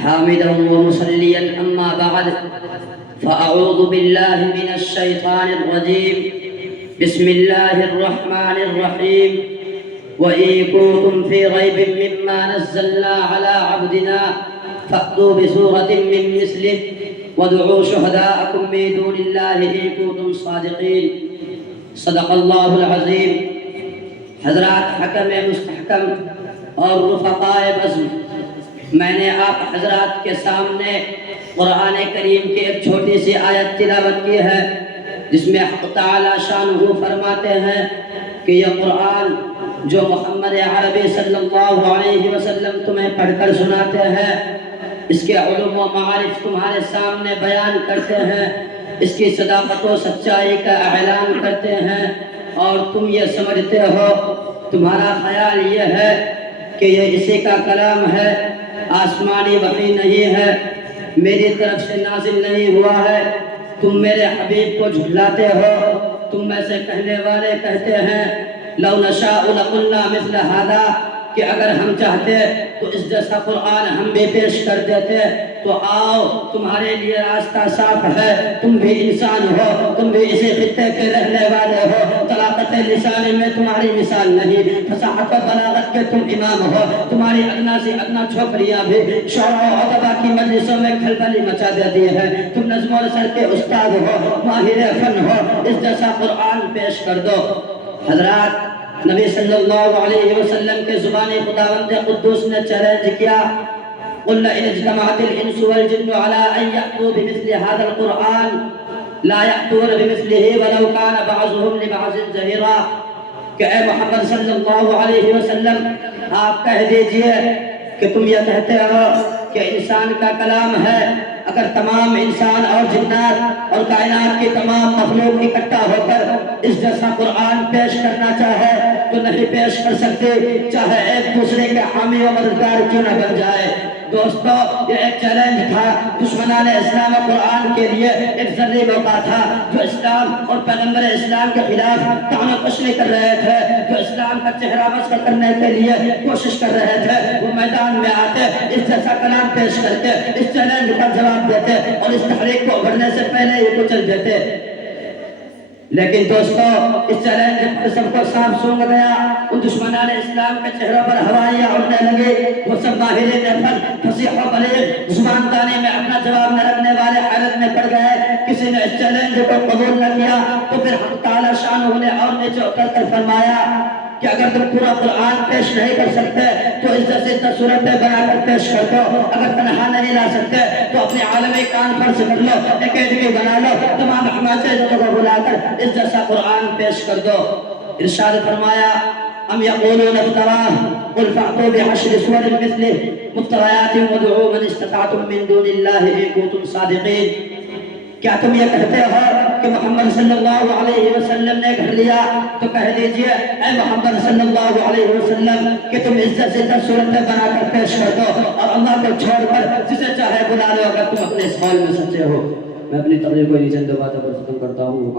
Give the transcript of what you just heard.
حامدا ومصليا أما بعد فأعوذ بالله من الشيطان الرجيم بسم الله الرحمن الرحيم وإن كنتم في ريب مما نزلنا على عبدنا فأتوا بسورة من مثله وادعوا شهداءكم من دون الله إن كنتم صادقين صدق اللہ العظیم۔ حضرات حکم مستحکم اور رفقائے بزم، میں نے آپ حضرات کے سامنے قرآن کریم کی ایک چھوٹی سی آیت تلاوت کی ہے جس میں حق تعالی شانہ فرماتے ہیں کہ یہ قرآن جو محمد عربی صلی اللہ علیہ وسلم تمہیں پڑھ کر سناتے ہیں، اس کے علوم و معارف تمہارے سامنے بیان کرتے ہیں، اس کی صداقت و سچائی کا اعلان کرتے ہیں، اور تم یہ سمجھتے ہو، تمہارا خیال یہ ہے کہ یہ اسی کا کلام ہے، آسمانی وحی نہیں ہے، میری طرف سے نازل نہیں ہوا ہے، تم میرے حبیب کو جھٹلاتے ہو۔ تم میں سے کہنے والے کہتے ہیں لو نشاء لقلنا مثل هذا، کہ اگر ہم چاہتے تو اس جیسا قرآن ہم بھی پیش کر دیتے۔ تو آؤ، تمہارے لیے راستہ صاف ہے، تم بھی انسان ہو، تم بھی اسی خطے کے رہنے والے ہو، طلاقت لسان میں تمہاری مثال نہیں، فصاحت و بلاغت کے تم امام ہو، تمہاری ادنا سے ادنا چھوکریاں بھی شعراء و ادبا کی مجلسوں میں کھلبلی مچا دیتی ہے، تم نظم و نثر کے استاد ہو، ماہر فن ہو، اس جیسا قرآن پیش کر دو۔ حضرات، نبی صلی اللہ علیہ وسلم کے زبانی خداوند قدوس نے چیلنج کیا، قل ان اجتمعت الانس والجن على ان يأتوا بمثل هذا القرآن لا يأتون بمثله ولو كان بعضهم لبعض ظهيرا، کہ اے محمد صلی اللہ علیہ وسلم آپ کہہ دیجئے کہ تم یہ کہتے ہو کہ انسان کا کلام ہے، اگر تمام انسان اور جنات اور کائنات کی تمام مخلوق اکٹھا ہو کر اس جیسا قرآن پیش کرنا چاہے تو نہیں پیش کر سکتے، چاہے ایک دوسرے کے حامی و مددگار کیوں نہ بن جائے۔ دوستو، یہ ایک چیلنج تھا، دشمنان اسلام و قرآن کے لیے ایک ذری موقع تھا، جو اسلام اور پیغمبر اسلام کے خلاف طعن و تشنیع کر رہے تھے، جو اسلام کا چہرہ مسخ کرنے کے لیے کوشش کر رہے تھے، وہ میدان میں آتے، اس جیسا کلام پیش کرتے، اس چیلنج کا جواب دیتے اور اس تحریک کو ابھرنے سے پہلے ہی کچل دیتے۔ لیکن دوستو، اس چیلنج پر سب کو سانپ سونگ گیا، ان دشمنان اسلام کے چہروں پر ہوائیاں اڑنے لگی، وہ سب ماہرین فن، فصیح و بلیغ، زبان دانی میں اپنا جواب نہ رکھنے والے حیرت میں پڑ گئے۔ کسی نے اس چیلنج کو قبول نہ کیا تو پھر حق تعالی شانہ نے اور نیچے اتر کر فرمایا کہ اگر تم پورا قرآن پیش نہیں کر سکتے تو اس جیسے صورتیں بنا کر پیش کر دو، اگر تنہا نہیں لا سکتے تو اپنے عالمی کانفرنس کر لو، اکیڈمی بنا لو، تمام حمایتوں کو بلا کر اس جیسا قرآن پیش کر دو۔ ارشاد فرمایا ام یقولون افتراہ قل فأتوا بعشر سور مثلہ مفتریات وادعوا من استطعتم من دون اللہ ان کنتم صادقین۔ کیا تم یہ کہتے ہو کہ محمد صلی اللہ علیہ وسلم نے گھڑ لیا؟ تو کہہ دیجئے اے محمد صلی اللہ علیہ وسلم کہ تم عزت سے صورتیں بنا کر پیش کر دو اور اللہ کو چھوڑ کر جسے چاہے بلا لو اگر تم اپنے اس قول میں سچے ہو۔ میں اپنی تقریر کو چند باتوں پر ختم کرتا ہوں۔